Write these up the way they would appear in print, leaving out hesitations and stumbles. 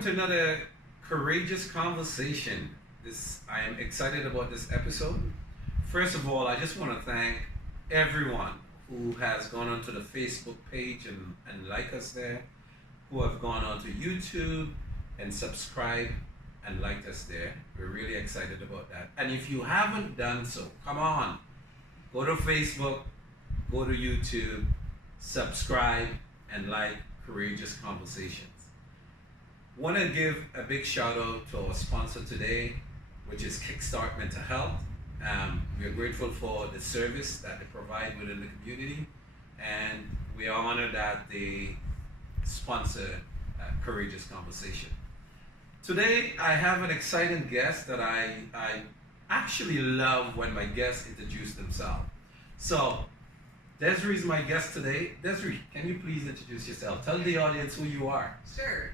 Welcome to another courageous conversation. I am excited about this episode. First of all, I just want to thank everyone who has gone onto the Facebook page and like us there, who have gone onto YouTube and subscribed and liked us there. We're really excited about that. And if you haven't done so, come on, go to Facebook, go to YouTube, subscribe and like Courageous Conversations. Want to give a big shout out to our sponsor today, which is Kickstart Mental Health. We are grateful for the service that they provide within the community, and we are honored that they sponsor Courageous Conversation. Today, I have an exciting guest that I actually love when my guests introduce themselves. So, Desiree is my guest today. Desiree, can you please introduce yourself? Tell the audience who you are. Sure.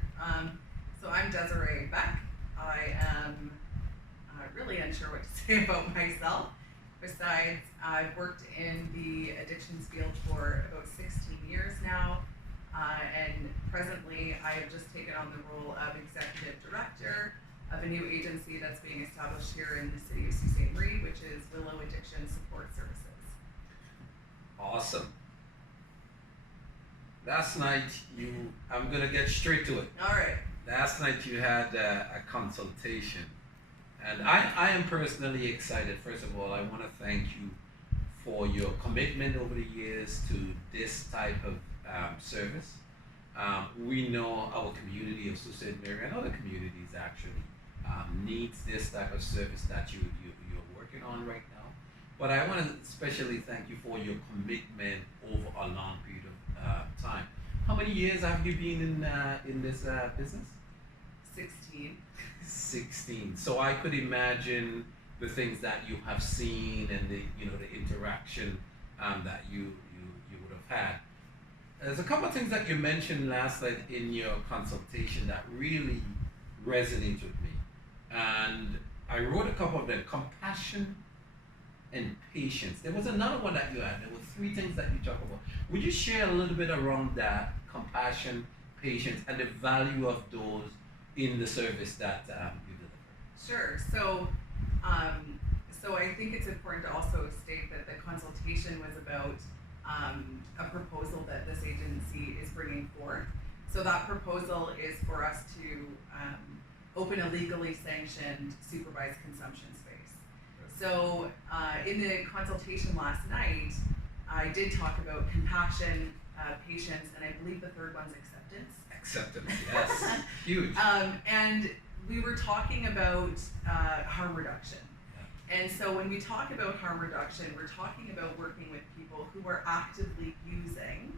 So I'm Desiree Beck. I am really unsure what to say about myself. Besides, I've worked in the addictions field for about 16 years now. And presently, I have just taken on the role of executive director of a new agency that's being established here in the city of Sault Ste. Marie, which is Willow Addiction Support Services. Awesome. Last night, I'm going to get straight to it. All right. Last night you had a consultation, and I am personally excited. First of all, I want to thank you for your commitment over the years to this type of service. We know our community of Sault Ste. Marie and other communities actually needs this type of service that you're working on right now. But I want to especially thank you for your commitment over a long period of time. How many years have you been in this business? 16. 16. So I could imagine the things that you have seen and the interaction that you would have had. There's a couple of things that you mentioned last night in your consultation that really resonated with me, and I wrote a couple of them: compassion and patience. There was another one that you had. There were 3 things that you talked about. Would you share a little bit around that, compassion, patience, and the value of those in the service that you deliver? Sure. So I think it's important to also state that the consultation was about a proposal that this agency is bringing forth. So that proposal is for us to open a legally sanctioned supervised consumption space. So in the consultation last night, I did talk about compassion, patience, and I believe the third one's acceptance. Acceptance, yes. Huge. And we were talking about harm reduction. Yeah. And so when we talk about harm reduction, we're talking about working with people who are actively using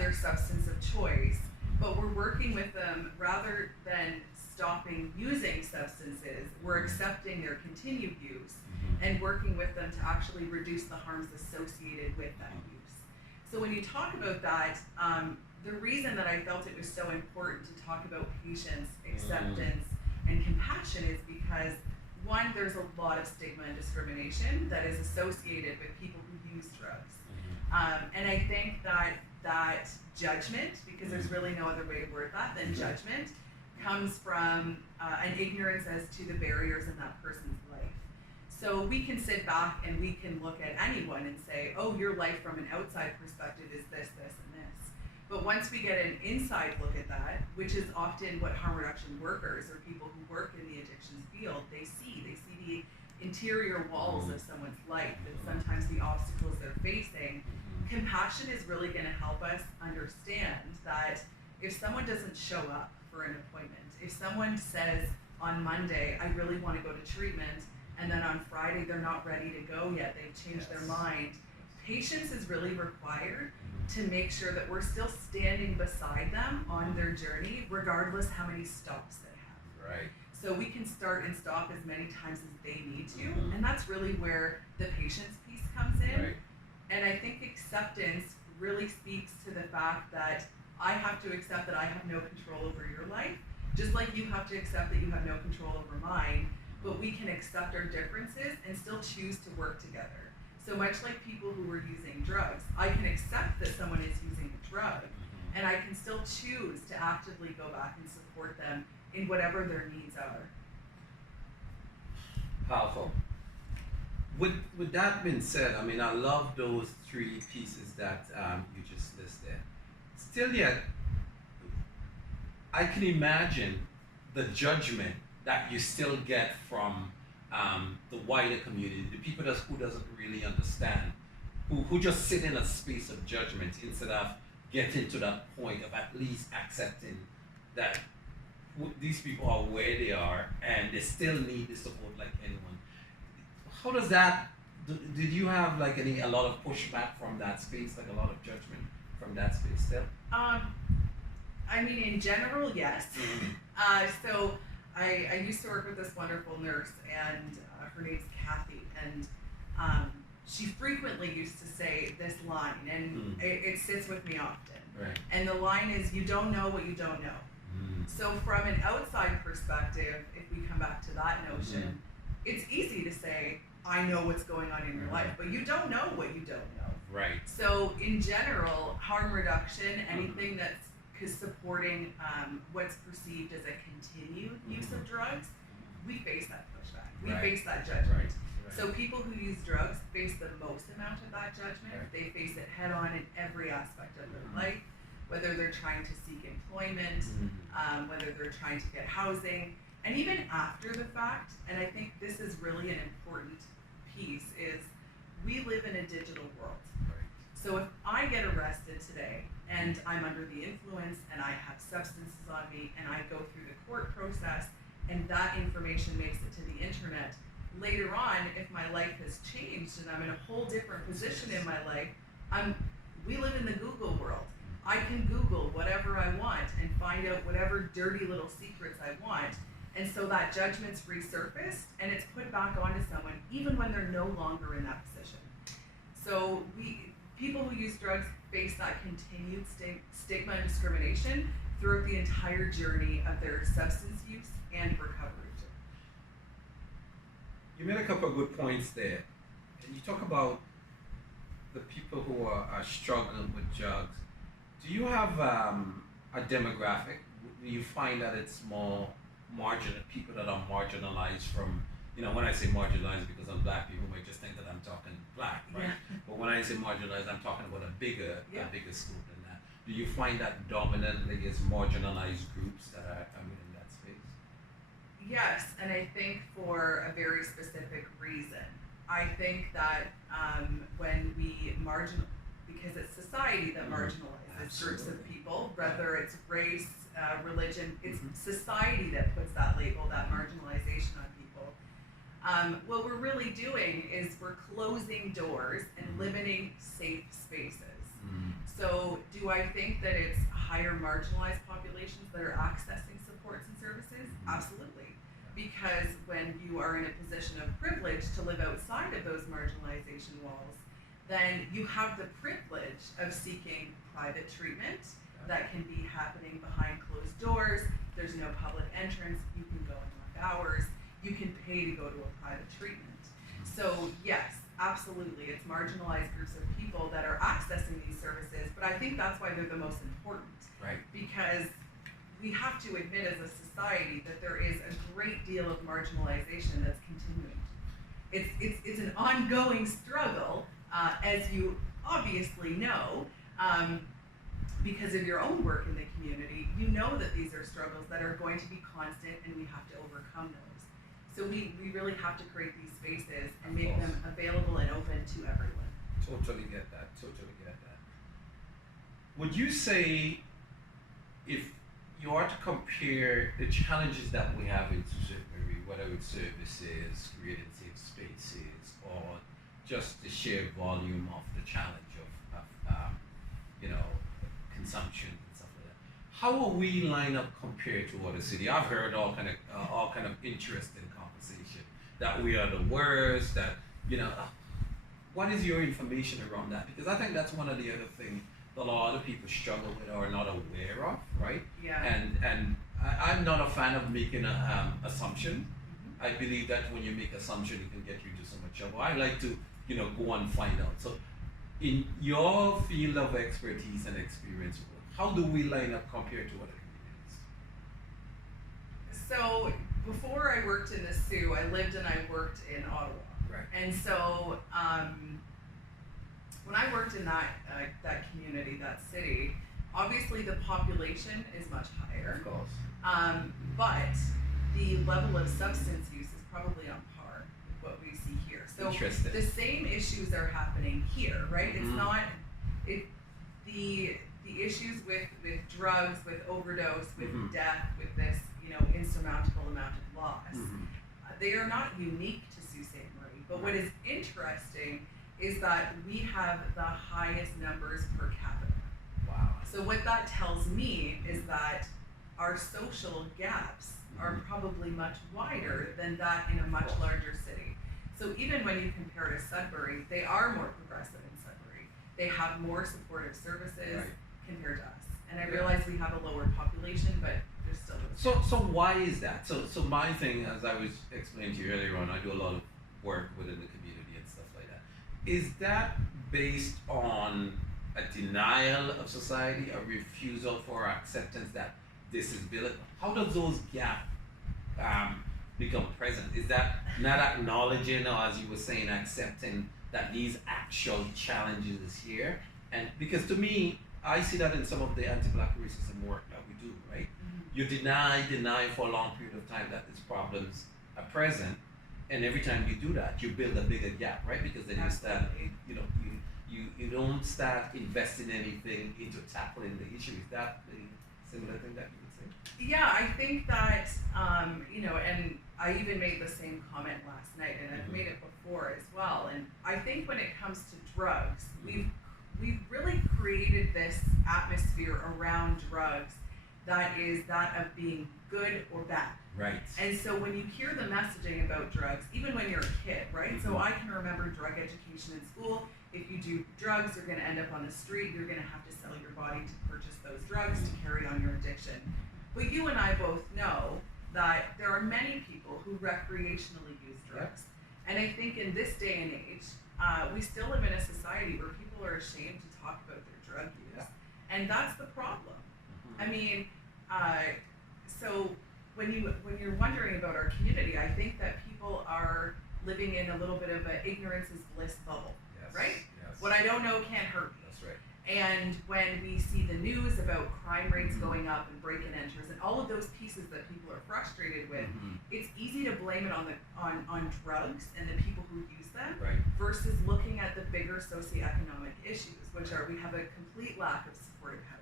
their substance of choice, but we're working with them rather than stopping using substances, we're accepting their continued use and working with them to actually reduce the harms associated with that use. So when you talk about that, the reason that I felt it was so important to talk about patience, acceptance, and compassion is because, one, there's a lot of stigma and discrimination that is associated with people who use drugs. And I think that judgment, because there's really no other way to word that than judgment, comes from an ignorance as to the barriers in that person's life. So we can sit back and we can look at anyone and say, oh, your life from an outside perspective is this, this, and this. But once we get an inside look at that, which is often what harm reduction workers or people who work in the addictions field, they see the interior walls of someone's life and sometimes the obstacles they're facing. Compassion is really going to help us understand that if someone doesn't show up for an appointment, if someone says on Monday, I really want to go to treatment, and then on Friday they're not ready to go yet, they've changed their mind, patience is really required to make sure that we're still standing beside them on their journey, regardless how many stops they have. Right. So we can start and stop as many times as they need to, and that's really where the patience piece comes in. Right. And I think acceptance really speaks to the fact that I have to accept that I have no control over your life, just like you have to accept that you have no control over mine, but we can accept our differences and still choose to work together. So much like people who are using drugs, I can accept that someone is using a drug, and I can still choose to actively go back and support them in whatever their needs are. Powerful. With that being said, I mean, I love those three pieces that you just listed. Still yet, I can imagine the judgment that you still get from the wider community, the people who doesn't really understand, who just sit in a space of judgment instead of getting to that point of at least accepting that these people are where they are and they still need the support like anyone. How does that? Did you have like a lot of pushback from that space, like a lot of judgment from that space still? I mean, in general, yes. So I used to work with this wonderful nurse, and her name's Kathy, and she frequently used to say this line, and it sits with me often. Right. And the line is, "You don't know what you don't know." So from an outside perspective, if we come back to that notion, it's easy to say, I know what's going on in your life, but you don't know what you don't know. Right. So in general, harm reduction, anything that's supporting what's perceived as a continued use of drugs, we face that pushback. We face that judgment. Right. So people who use drugs face the most amount of that judgment. Right. They face it head on in every aspect of their life, whether they're trying to seek employment, whether they're trying to get housing, and even after the fact. And I think this is really an important piece, is we live in a digital world. Right. So if I get arrested today and I'm under the influence and I have substances on me and I go through the court process and that information makes it to the internet, later on, if my life has changed and I'm in a whole different position in my life, we live in the Google world. I can Google whatever I want and find out whatever dirty little secrets I want. And so that judgment's resurfaced and it's put back onto someone even when they're no longer in that position. So people who use drugs face that continued stigma and discrimination throughout the entire journey of their substance use and recovery. You made a couple of good points there. And you talk about the people who are struggling with drugs. Do you have a demographic? Do you find that it's more marginal, people that are marginalized from, when I say marginalized, because I'm black, people might just think that I'm talking black, right? Yeah. But when I say marginalized, I'm talking about a bigger scope than that. Do you find that dominantly is marginalized groups that are in that space? Yes, and I think for a very specific reason. I think that when we because it's society that marginalizes groups of people, whether it's race, religion, it's society that puts that label, that marginalization on people. What we're really doing is we're closing doors and limiting safe spaces. So do I think that it's higher marginalized populations that are accessing supports and services? Absolutely. Because when you are in a position of privilege to live outside of those marginalization walls, then you have the privilege of seeking private treatment that can be happening behind closed doors. There's no public entrance. You can go in long hours. You can pay to go to a private treatment. So yes, absolutely, it's marginalized groups of people that are accessing these services, but I think that's why they're the most important. Right. Because we have to admit as a society that there is a great deal of marginalization that's continuing. It's an ongoing struggle, as you obviously know, because of your own work in the community. You know that these are struggles that are going to be constant and we have to overcome those. So we really have to create these spaces and make them available and open to everyone. Totally get that. Would you say, if you are to compare the challenges that we have in Sudbury, whether it's services, creating safe spaces, or just the sheer volume of the challenge of consumption and stuff like that, how are we line up compared to other cities? I've heard all kind of interesting conversation that we are the worst. That what is your information around that? Because I think that's one of the other things that a lot of people struggle with or are not aware of, right? Yeah. And I'm not a fan of making an assumption. I believe that when you make assumption, it can get you into so much trouble. I like to, go and find out. So, in your field of expertise and experience, how do we line up compared to other So before I worked in the Sioux, I lived and I worked in Ottawa. Right. And so when I worked in that community, that city, obviously the population is much higher. Of course. But the level of substance use is probably on par with what we see here. So Interesting. the same issues are happening here, right? It's not the issues with drugs, with overdose, with death, with this insurmountable amount of loss. They are not unique to Sault Ste. Marie. But what is interesting is that we have the highest numbers per capita. Wow. So what that tells me is that our social gaps are probably much wider than that in a much larger city. So even when you compare to Sudbury, they are more progressive in Sudbury. They have more supportive services compared to us. And I realize we have a lower population, but there's still So why is that? So my thing, as I was explaining to you earlier on, I do a lot of work within the community and stuff like that. Is that based on a denial of society, a refusal for acceptance that this is built? How does those gaps become present? Is that not acknowledging, or as you were saying, accepting that these actual challenges is here? And because to me, I see that in some of the anti-Black racism work that we do, right? You deny for a long period of time that these problems are present, and every time you do that, you build a bigger gap, right? Because then you start, you don't start investing anything into tackling the issue. Is that the similar thing that you would say? Yeah, I think that, and I even made the same comment last night, and I've made it before as well. And I think when it comes to drugs, we've really created this atmosphere around drugs that is that of being good or bad. Right. And so when you hear the messaging about drugs, even when you're a kid, right? So I can remember drug education in school. If you do drugs, you're going to end up on the street. You're going to have to sell your body to purchase those drugs to carry on your addiction. But you and I both know that there are many people who recreationally use drugs. And I think in this day and age, we still live in a society where people are ashamed to talk about their drug use. And that's the problem. I mean, so when you're wondering about our community, I think that people are living in a little bit of an ignorance is bliss bubble, right? Yes. What I don't know can't hurt me. That's right. And when we see the news about crime rates going up and break-in enters and all of those pieces that people are frustrated with, it's easy to blame it on drugs and the people who use them versus looking at the bigger socioeconomic issues, which are we have a complete lack of supportive housing.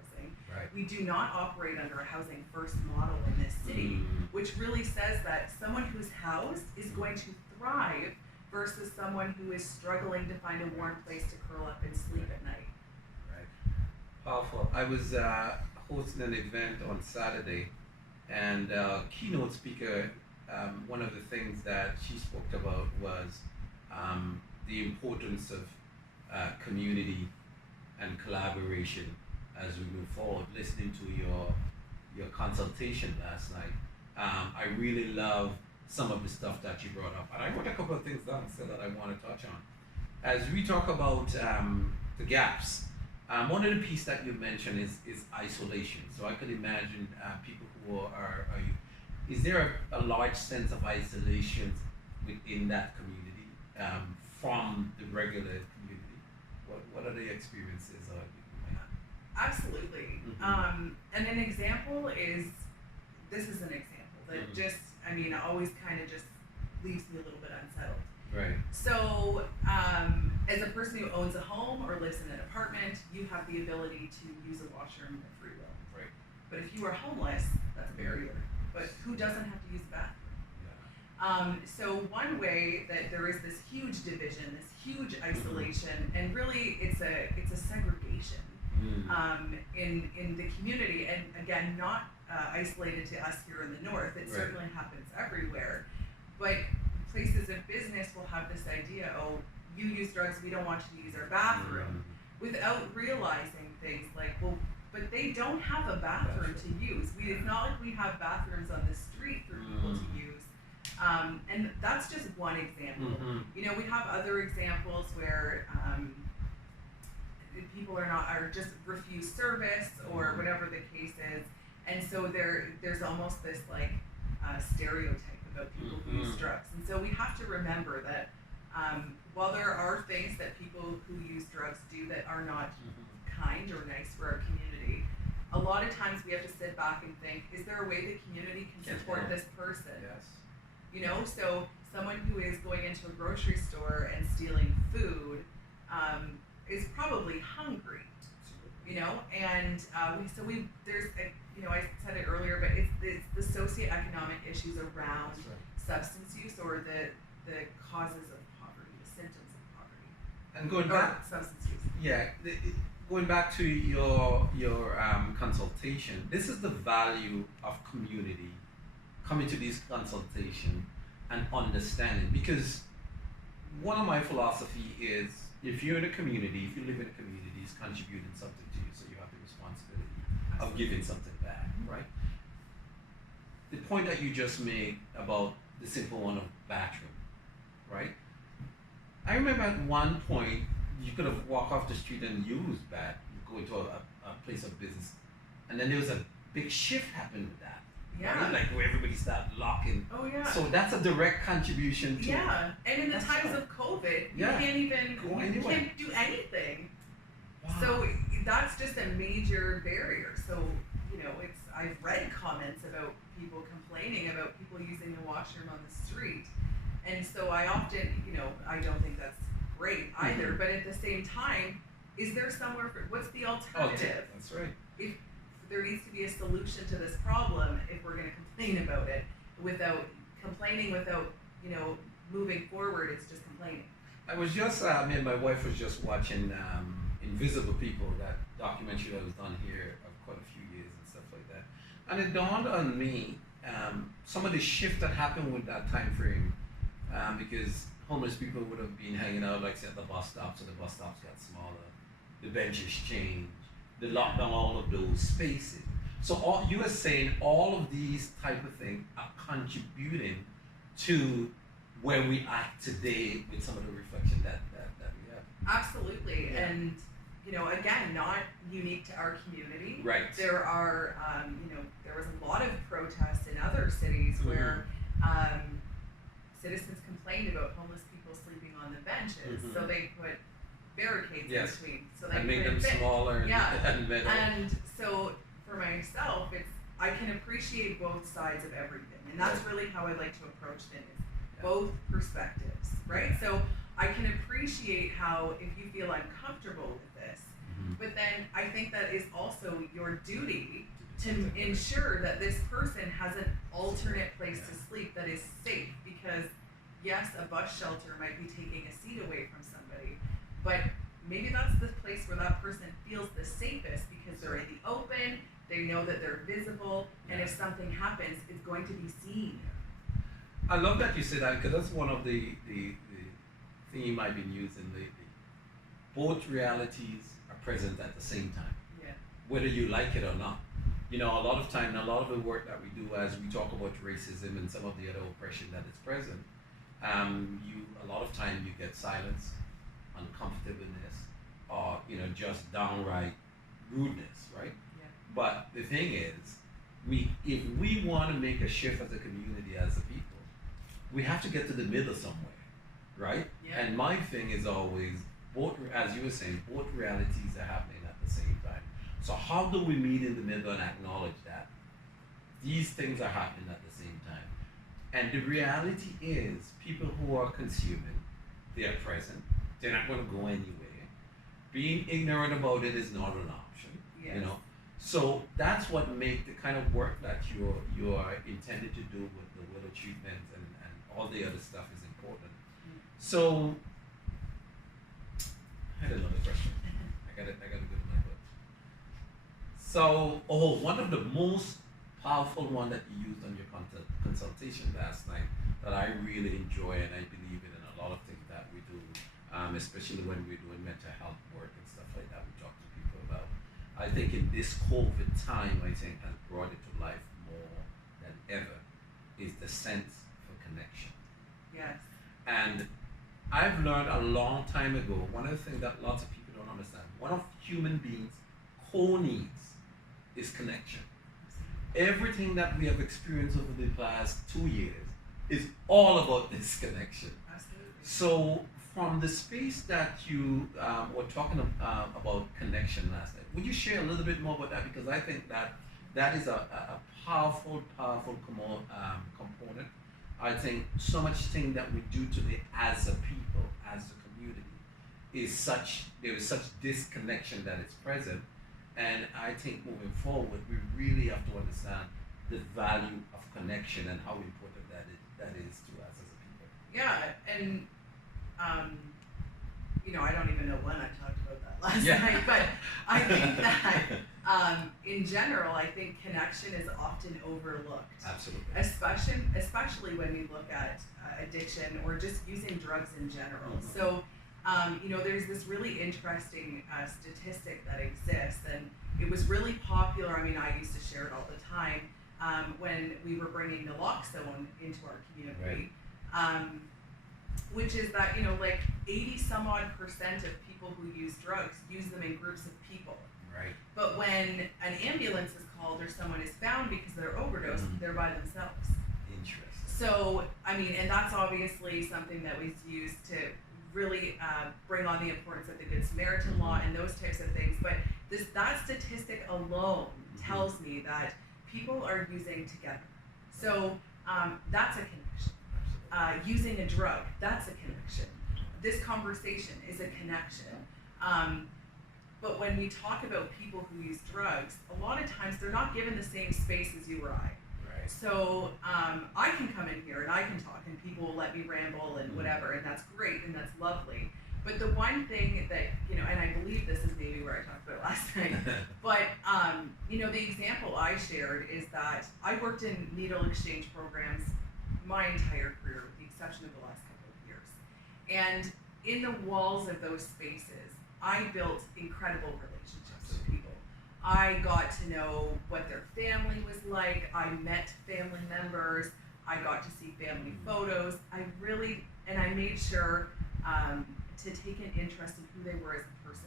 We do not operate under a housing first model in this city, which really says that someone who's housed is going to thrive versus someone who is struggling to find a warm place to curl up and sleep at night. Powerful. I was hosting an event on Saturday, and keynote speaker, one of the things that she spoke about was the importance of community and collaboration as we move forward. Listening to your consultation last night, I really love some of the stuff that you brought up, and I wrote a couple of things down so that I want to touch on. As we talk about the gaps, one of the pieces that you mentioned is isolation. So I could imagine people who are is there a large sense of isolation within that community from the regular community? What are the experiences? Absolutely. And an example is, this is an example that just, always kind of just leaves me a little bit unsettled. Right. So, as a person who owns a home or lives in an apartment, you have the ability to use a washroom at free will. Right. But if you are homeless, that's a barrier. But who doesn't have to use the bathroom? So one way that there is this huge division, this huge isolation, and really it's a segregation in the community, and again, not isolated to us here in the north. It certainly happens everywhere. But places of business will have this idea, oh, you use drugs, we don't want you to use our bathroom, without realizing things like, well, but they don't have a bathroom to use. It's not like we have bathrooms on the street for people to use. And that's just one example. We have other examples where people are just refuse service or whatever the case is. And so there's almost this like stereotype about people who use drugs. And so we have to remember that while there are things that people who use drugs do that are not kind or nice for our community, a lot of times we have to sit back and think, is there a way the community can support this person? Yes. You know, so someone who is going into a grocery store and stealing food is probably hungry, you know, and I said it earlier, but it's the socioeconomic issues around substance use or the causes of poverty, the symptoms of poverty. And going back, substance use. Yeah, going back to your consultation, this is the value of community, coming to this consultation and understanding. Because one of my philosophy is, if you're in a community, if you live in a community, it's contributing something to you, so you have the responsibility of giving something back, right? The point that you just made about the simple one of bathroom, right? I remember at one point, you could have walked off the street and used that, go into a place of business, and then there was a big shift happened with that. Yeah. Right? Like where everybody started locking. Oh yeah. So that's a direct contribution to Yeah, and in the times of COVID, you can't do anything. Wow. So that's just a major barrier. So, you know, I've read comments about people complaining about people using the washroom on the street. And so I often, you know, I don't think that's great either, but at the same time, is there somewhere what's the alternative? That's right. If there needs to be a solution to this problem, if we're going to complain about it without you know, moving forward, it's just complaining. I was just, me and my wife was just watching Invisible People, that documentary that was done here of quite a few years and stuff like that. And it dawned on me some of the shift that happened with that time frame, because homeless people would have been hanging out, like say, at the bus stops, so the bus stops got smaller, the benches changed, they locked down all of those spaces. So you were saying all of these type of things are contributing to where we are today with some of the reflection that we have. Absolutely, and you know, again, not unique to our community. Right. There are, you know, there was a lot of protests in other cities where citizens complained about homeless people sleeping on the benches, so they put barricades in between, so they and make them smaller. And so for myself, I can appreciate both sides of everything, and that's really how I like to approach things. Both perspectives, right? So I can appreciate how if you feel uncomfortable with this, but then I think that is also your duty to ensure that this person has an alternate place to sleep that is safe, because yes, a bus shelter might be taking a seat away from somebody, but maybe that's the place where that person feels the safest because they're in the open, they know that they're visible, and if something happens, it's going to be seen. I love that you say that, because that's one of the theme I've been using lately. Both realities are present at the same time, whether you like it or not. You know, a lot of time, a lot of the work that we do as we talk about racism and some of the other oppression that is present, a lot of time you get silence, uncomfortableness, or you know, just downright rudeness, right? But the thing is, if we want to make a shift as a community, as a people, we have to get to the middle somewhere, right? And my thing is always, both, as you were saying, both realities are happening at the same time. So how do we meet in the middle and acknowledge that these things are happening at the same time? And the reality is, people who are consuming, they are present, they're not going to go anywhere. Being ignorant about it is not an option, you know? So that's what makes the kind of work that you are intended to do with the willow treatment and all the other stuff is important. So I had another question. I got to go to my book. So, one of the most powerful one that you used on your consultation last night that I really enjoy and I believe in a lot of things that we do, especially when we're doing mental health work and stuff like that, we talk to people about. I think in this COVID time, I think has brought it to life more than ever, is the sense for connection. Yes. And I've learned a long time ago, one of the things that lots of people don't understand, one of human beings' core needs is connection. everything that we have experienced over the past 2 years is all about this connection. Absolutely. So, from the space that you were talking about connection last night, would you share a little bit more about that? Because I think that that is a powerful, powerful component. I think so much thing that we do today as a people, as a community, there is such disconnection that is present. And I think moving forward, we really have to understand the value of connection and how important that is to us as a people. Yeah, and I don't even know when I talked about that last Yeah. night, but I think that in general, I think connection is often overlooked, Absolutely. especially when we look at addiction or just using drugs in general. Mhm. So, there's this really interesting statistic that exists, and it was really popular. I mean, I used to share it all the time when we were bringing naloxone into our community. Which is that, like 80 some odd percent of people who use drugs use them in groups of people. Right. But when an ambulance is called or someone is found because they're overdosed, they're by themselves. Interesting. So, I mean, and that's obviously something that was used to really bring on the importance of the Good Samaritan law and those types of things. But that statistic alone tells me that people are using together. So that's a connection. Using a drug, that's a connection. This conversation is a connection. But when we talk about people who use drugs, a lot of times they're not given the same space as you or I. Right. So I can come in here and I can talk and people will let me ramble and whatever, and that's great and that's lovely. But the one thing that, and I believe this is maybe where I talked about last night, but, the example I shared is that I worked in needle exchange programs my entire career, with the exception of the last couple of years. And in the walls of those spaces, I built incredible relationships with people. I got to know what their family was like. I met family members. I got to see family photos. I made sure to take an interest in who they were as a person.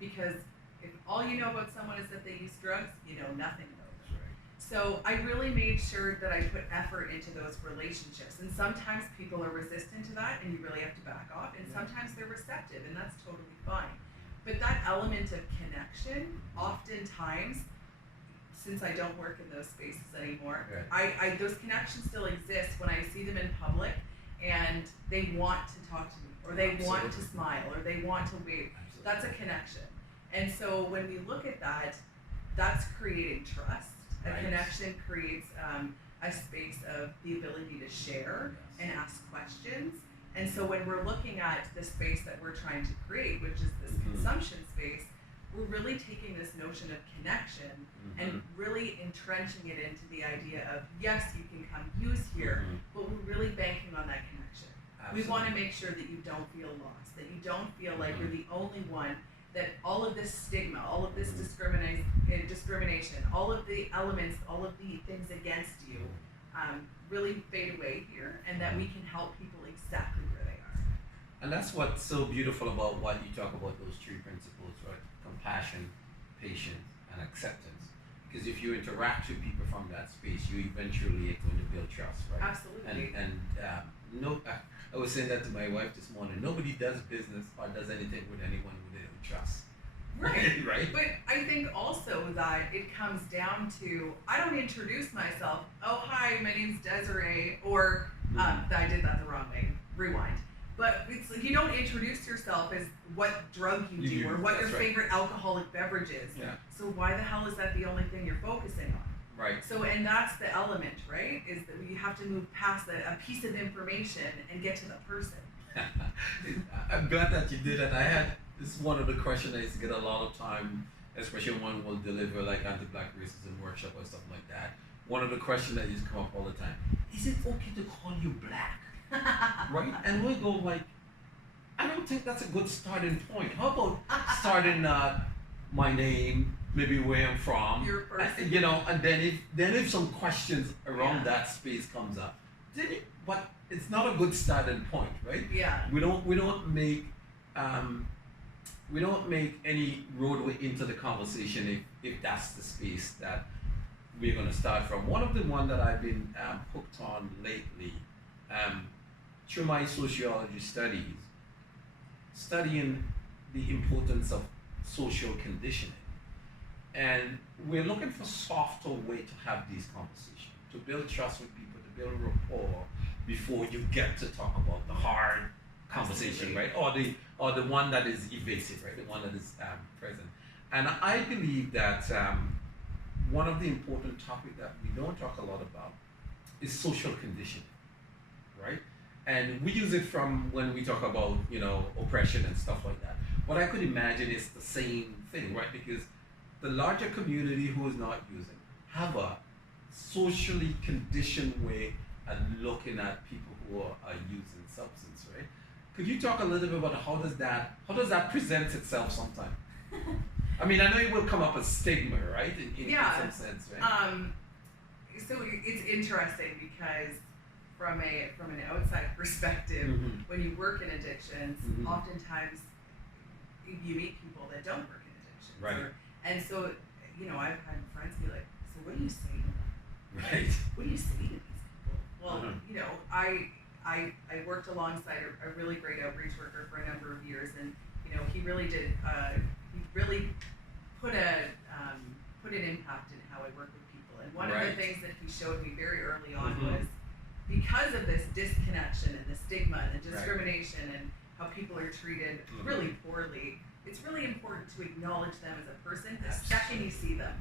Because if all you know about someone is that they use drugs, you know nothing about them. Right. So I really made sure that I put effort into those relationships. And sometimes people are resistant to that and you really have to back off. And sometimes they're receptive and that's totally fine. But that element of connection, oftentimes, since I don't work in those spaces anymore, I those connections still exist when I see them in public and they want to talk to me or they want to smile or they want to wave. That's a connection. And so when we look at that, that's creating trust. A connection creates a space of the ability to share and ask questions. And so when we're looking at the space that we're trying to create, which is this consumption space, we're really taking this notion of connection and really entrenching it into the idea of, yes, you can come use here, but we're really banking on that connection. We want to make sure that you don't feel lost, that you don't feel like you're the only one, that all of this stigma, all of this discrimination, all of the elements, all of the things against you really fade away here, and that we can help people exactly where they are. And that's what's so beautiful about what you talk about, those three principles, right? Compassion, patience, and acceptance. Because if you interact with people from that space, you eventually are going to build trust, right? Absolutely. I was saying that to my wife this morning. Nobody does business or does anything with anyone who they don't trust. Right. Right. But I think also that it comes down to, I don't introduce myself, oh, hi, my name's Desiree, or I did that the wrong way, rewind. But it's like you don't introduce yourself as what drug you do or what your favorite alcoholic beverage is. Yeah. So why the hell is that the only thing you're focusing on? Right. So, and that's the element, right? Is that we have to move past a piece of information and get to the person. I'm glad that you did that. This is one of the questions I used to get a lot of time, especially when we'll deliver like anti-black racism workshop or stuff like that. One of the questions that used to come up all the time, is it okay to call you black? Right? And we'll go like, I don't think that's a good starting point. How about starting my name, maybe where I'm from, Your person. and then if some questions around that space comes up, but it's not a good starting point, right? Yeah. We don't make any roadway into the conversation if that's the space that we're going to start from. One of the one that I've been hooked on lately, through my sociology studies, studying the importance of social conditioning. And we're looking for softer way to have these conversations, to build trust with people, to build rapport before you get to talk about the hard conversation, right? Or the one that is evasive, right? The one that is present. And I believe that one of the important topics that we don't talk a lot about is social conditioning, right? And we use it from when we talk about, oppression and stuff like that. But I could imagine it's the same thing, right? Because the larger community who is not using have a socially conditioned way of looking at people who are using substance, right? Could you talk a little bit about how does that present itself sometimes? I mean, I know it will come up as stigma, right? In some sense, right? So it's interesting because from an outside perspective, when you work in addictions, oftentimes you meet people that don't work in addictions. Right. And so, I've had friends be like, so what do you say to them? Right. What do you say to these people? Well, I worked alongside a really great outreach worker for a number of years, and he really did he really put an impact in how I work with people. And one of the things that he showed me very early on was, because of this disconnection and the stigma and the discrimination and how people are treated really poorly, it's really important to acknowledge them as a person the second you see them.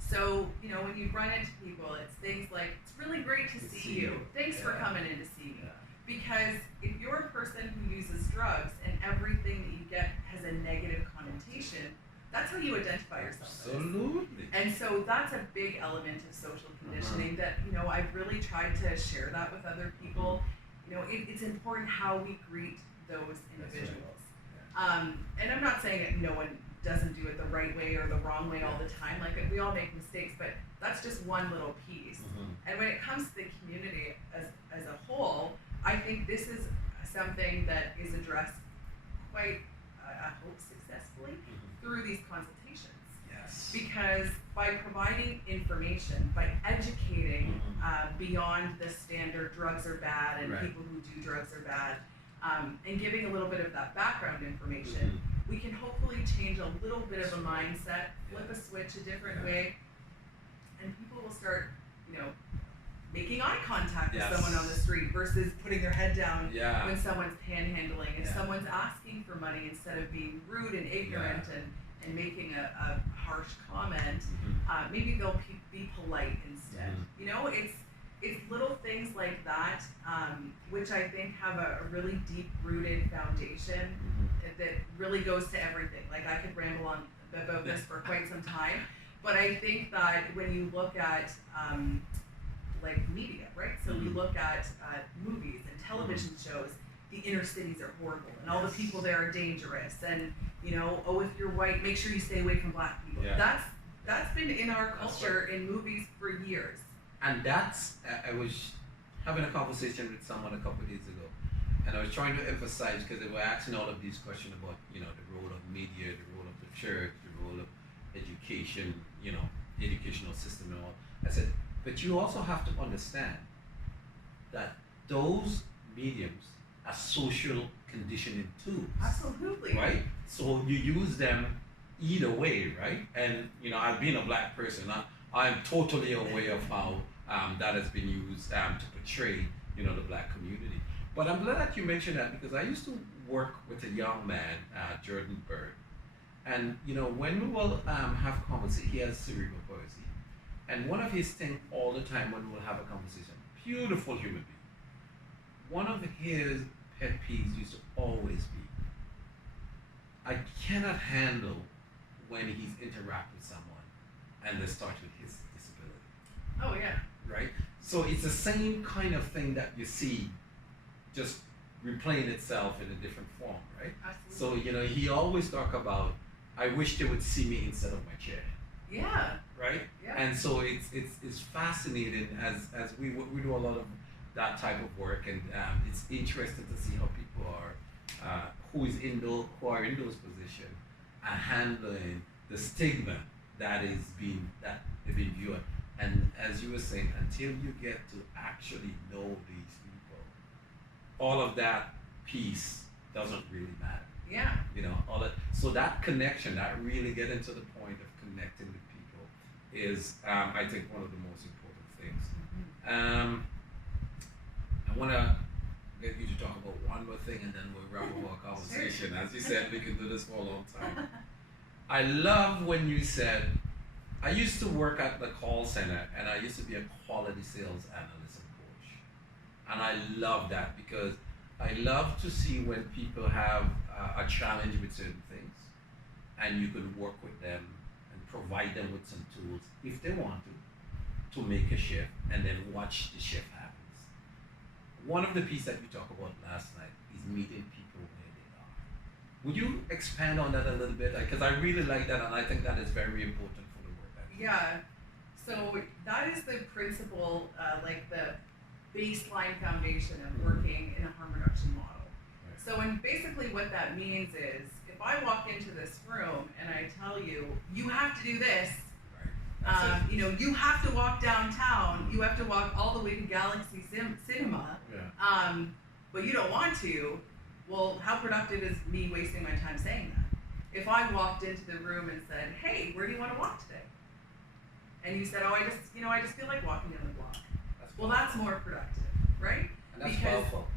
So, when you run into people, it's things like, it's really great to see you. Thanks for coming in to see me. Because if you're a person who uses drugs and everything that you get has a negative connotation, that's how you identify yourself. Absolutely. And so that's a big element of social conditioning that, I've really tried to share that with other people. It's important how we greet those individuals. And I'm not saying that no one doesn't do it the right way or the wrong way all the time. Like, we all make mistakes, but that's just one little piece. And when it comes to the community as a whole, I think this is something that is addressed quite, I hope, successfully through these consultations. Yes. Because by providing information, by educating beyond the standard drugs are bad and people who do drugs are bad, and giving a little bit of that background information, we can hopefully change a little bit of a mindset, flip a switch a different way, and people will start, making eye contact with someone on the street versus putting their head down when someone's panhandling. If someone's asking for money, instead of being rude and ignorant and making a harsh comment, maybe they'll be polite instead. It's little things like that, which I think have a really deep-rooted foundation that really goes to everything. Like, I could ramble on about this for quite some time, but I think that when you look at like media, right? So we look at movies and television shows. The inner cities are horrible, and all the people there are dangerous. And if you're white, make sure you stay away from black people. That's been in our culture in movies for years. And that's, I was having a conversation with someone a couple of days ago, and I was trying to emphasize, because they were asking all of these questions about, the role of media, the role of the church, the role of education, the educational system and all. I said, but you also have to understand that those mediums are social conditioning tools. Absolutely. Right? So you use them either way, right? And, I've been a black person, I'm totally aware of how that has been used to portray, the black community. But I'm glad that you mentioned that, because I used to work with a young man, Jordan Bird. And, when we will have conversation, he has cerebral palsy. And one of his things all the time when we'll have a conversation, beautiful human being, one of his pet peeves used to always be, I cannot handle when he's interacting with someone and they start with his disability. Oh yeah. Right? So it's the same kind of thing that you see just replaying itself in a different form, right? Absolutely. So, he always talk about, I wish they would see me instead of my chair. Yeah. Right? Yeah. And so it's fascinating as we do a lot of that type of work, and it's interesting to see how people are who are in those positions and handling the stigma that they've been viewed. And as you were saying, until you get to actually know these people, all of that piece doesn't really matter. Yeah. You know, all that. So that connection, that really getting to the point of connecting with people, is, I think, one of the most important things. Mm-hmm. I want to get you to talk about one more thing, and then we'll wrap up our conversation. As you said, we can do this for a long time. I love when you said, I used to work at the call center, and I used to be a quality sales analyst and coach. And I love that, because I love to see when people have a challenge with certain things, and you can work with them and provide them with some tools, if they want to make a shift, and then watch the shift happens. One of the pieces that you talked about last night is meeting people where they are. Would you expand on that a little bit? Because I really like that, and I think that is very important for the work that you do. Yeah. So that is the principle, like the baseline foundation of working in a harm reduction model. Right. So, and basically what that means is, if I walk into this room and I tell you, you have to do this, you know, you have to walk downtown, you have to walk all the way to Galaxy Cinema, but you don't want to, well, how productive is me wasting my time saying that? If I walked into the room and said, hey, where do you want to walk today? And you said, oh, I just feel like walking down the block. Well, that's more productive, right? And that's because powerful.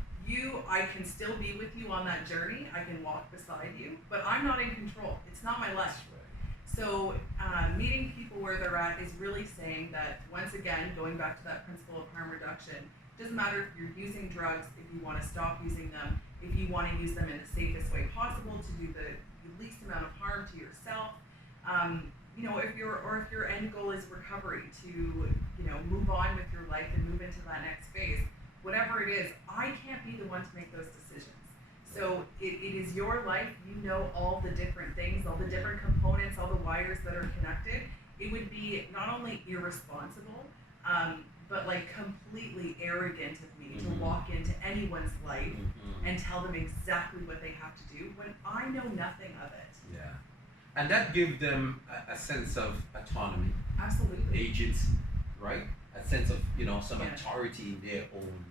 I can still be with you on that journey, I can walk beside you, but I'm not in control. It's not my life. So meeting people where they're at is really saying that, once again, going back to that principle of harm reduction, it doesn't matter if you're using drugs, if you want to stop using them, if you want to use them in the safest way possible to do the least amount of harm to yourself. You know, if your end goal is recovery, to, you know, move on with your life and move into that next phase, whatever it is, I can't be the one to make those decisions. So it is your life, you know all the different things, all the different components, all the wires that are connected. It would be not only irresponsible, but like completely arrogant of me to walk into anyone's life and tell them exactly what they have to do when I know nothing of it. Yeah. And that gives them a sense of autonomy. Absolutely. Agency, right? A sense of, you know, some authority in their own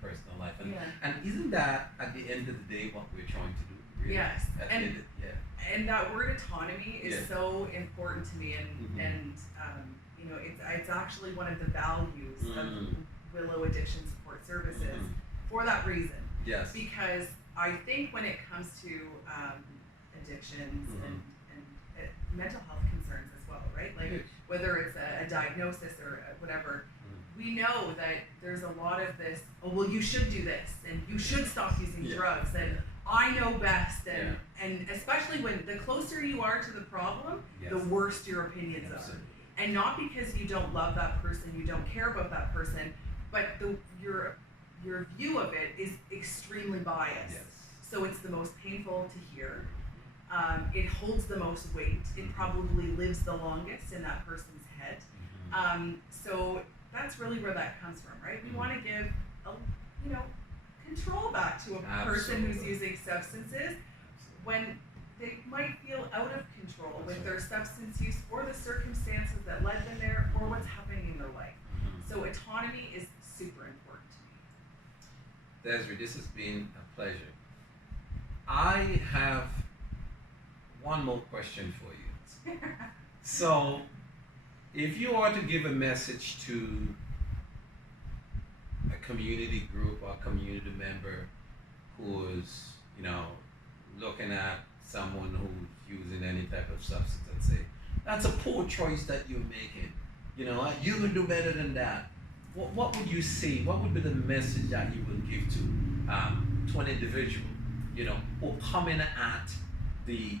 personal life. And isn't that, at the end of the day, what we're trying to do? Really? Yes. And that word autonomy is so important to me, and you know, it's actually one of the values of Willow Addiction Support Services for that reason. Yes. Because I think when it comes to addictions and mental health concerns as well, right? Like whether it's a diagnosis or whatever, we know that there's a lot of this, oh, well, you should do this, and you should stop using drugs, and I know best, and especially when the closer you are to the problem, the worse your opinions are. And not because you don't love that person, you don't care about that person, but your view of it is extremely biased. Yes. So it's the most painful to hear. It holds the most weight. It probably lives the longest in that person's head. So that's really where that comes from, right? We want to give, control back to a person who's using substances when they might feel out of control with their substance use, or the circumstances that led them there, or what's happening in their life. So autonomy is super important to me. Desiree, this has been a pleasure. I have one more question for you. So, if you are to give a message to a community group or community member who is, looking at someone who's using any type of substance and say, that's a poor choice that you're making. You can do better than that. What would you say? What would be the message that you would give to an individual, who coming at the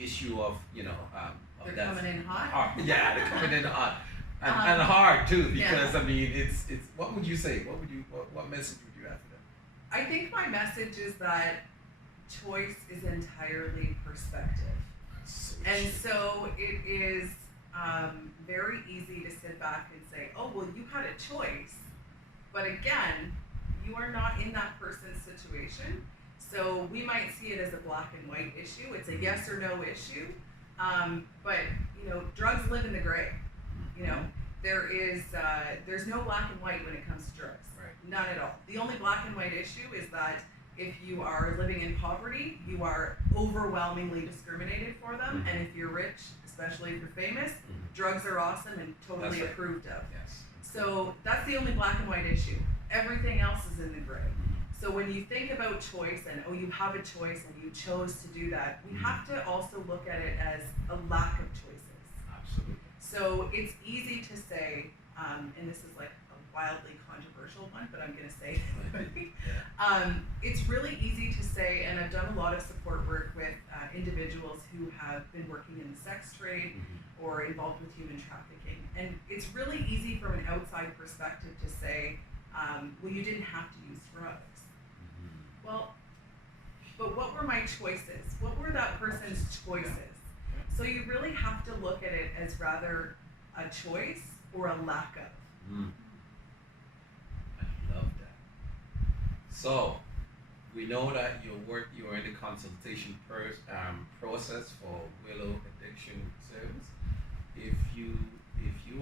issue of, they're coming in hot? Yeah, they're coming in hot. And hard too, because it's what would you say? What message would you have for them? I think my message is that choice is entirely perspective. So it is very easy to sit back and say, oh, well, you had a choice. But again, you are not in that person's situation. So we might see it as a black and white issue. It's a yes or no issue. But, drugs live in the gray. there's no black and white when it comes to drugs. Right. None at all. The only black and white issue is that if you are living in poverty, you are overwhelmingly discriminated for them, and if you're rich, especially if you're famous, drugs are awesome and totally approved of. Yes. So that's the only black and white issue. Everything else is in the gray. So when you think about choice and you have a choice and you chose to do that, we have to also look at it as a lack of choices. Absolutely. So it's easy to say, and this is like a wildly controversial one, but I'm going to say it. It's really easy to say, and I've done a lot of support work with individuals who have been working in the sex trade or involved with human trafficking. And it's really easy from an outside perspective to say, well, you didn't have to use drugs. Well, but what were my choices? What were that person's choices? So you really have to look at it as rather a choice or a lack of. I love that. So we know that you're in the consultation process for Willow Addiction Service. If you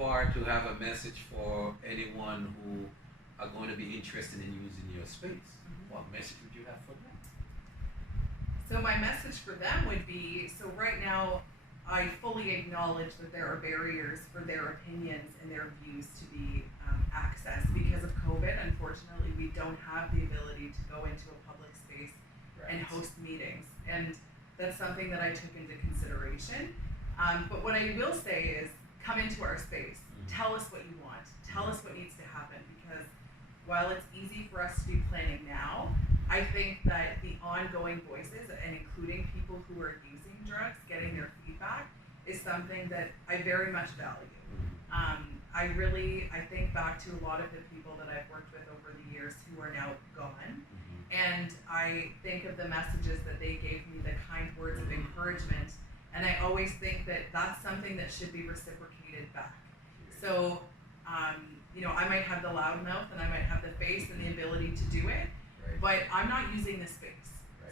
are to have a message for anyone who are going to be interested in using your space, what message would you have for them? So my message for them would be, so right now I fully acknowledge that there are barriers for their opinions and their views to be accessed because of COVID. Unfortunately, we don't have the ability to go into a public space and host meetings, and that's something that I took into consideration. But what I will say is, come into our space, tell us what you want, tell us what needs to happen, because while it's easy for us to be planning now, I think that the ongoing voices, and including people who are using drugs, getting their feedback, is something that I very much value. I think back to a lot of the people that I've worked with over the years who are now gone, and I think of the messages that they gave me, the kind words of encouragement, and I always think that that's something that should be reciprocated back. So, I might have the loud mouth and I might have the face and the ability to do it, but I'm not using the space.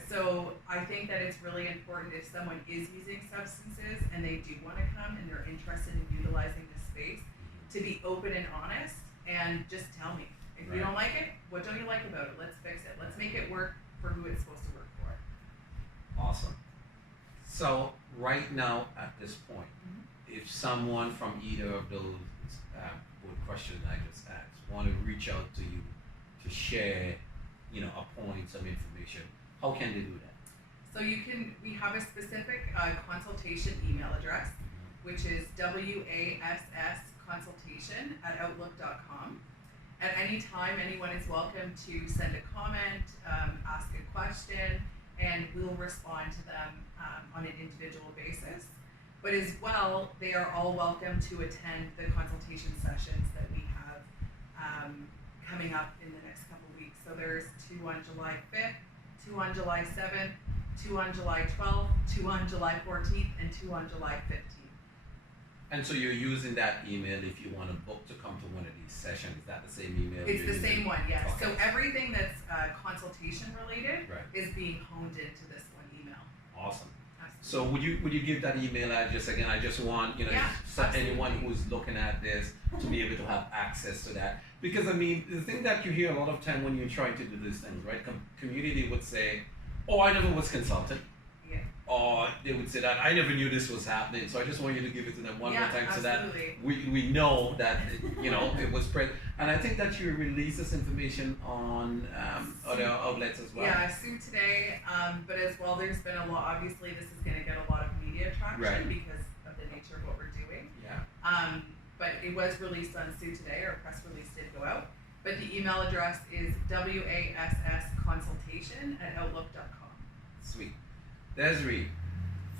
So I think that it's really important if someone is using substances and they do want to come and they're interested in utilizing the space, to be open and honest and just tell me. If you don't like it, what don't you like about it? Let's fix it. Let's make it work for who it's supposed to work for. Awesome. So right now at this point, if someone from either of those questions I just asked want to reach out to you to share, a point, some information, how can they do that? So we have a specific consultation email address, which is wassconsultation@outlook.com. At any time, anyone is welcome to send a comment, ask a question, and we'll respond to them on an individual basis. But as well, they are all welcome to attend the consultation sessions that we have coming up in the next couple of weeks. So there's 2 on July 5th, 2 on July 7th, 2 on July 12th, 2 on July 14th, and 2 on July 15th. And so you're using that email if you want to book to come to one of these sessions. Is that the same email? It's the same one, yes. Okay. So everything that's consultation related is being honed into this one email. Awesome. So would you give that email address again? I just want anyone who's looking at this to be able to have access to that, because the thing that you hear a lot of time when you're trying to do these things, right? Community would say, "Oh, I never was consulted," or they would say that I never knew this was happening. So I just want you to give it to them one more time so that we know that it was spread. And I think that you release this information on other outlets as well. Yeah, soon today. But as well, there's been a lot. Obviously, this is going to get a lot of media traction because of the nature of what we're doing. Yeah. But it was released on Sue Today. Our press release did go out. But the email address is wassconsultation@outlook.com. Sweet. Desiree,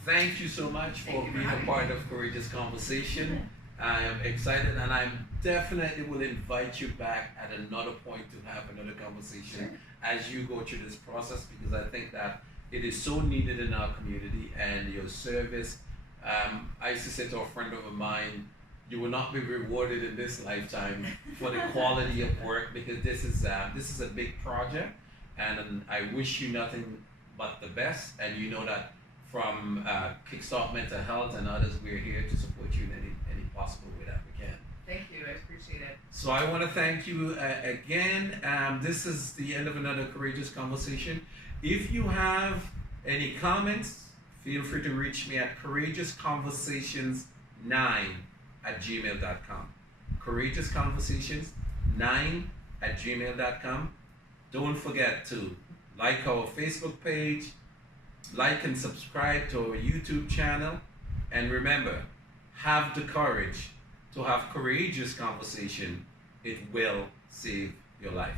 thank you so much for being a part of Courageous Conversation. I am excited, and I definitely will invite you back at another point to have another conversation as you go through this process, because I think that it is so needed in our community, and your service. I used to say to a friend of mine, you will not be rewarded in this lifetime for the quality of work, because this is a big project, and I wish you nothing but the best. And you know that from Kickstart Mental Health and others, we're here to support you in any possible way that we can. Thank you. I appreciate it. So I want to thank you again. This is the end of another courageous conversation. If you have any comments, feel free to reach me at courageousconversations9@gmail.com. courageousconversations9@gmail.com. Don't forget to like our Facebook page, like and subscribe to our YouTube channel, and remember, have the courage to have courageous conversation. It will save your life.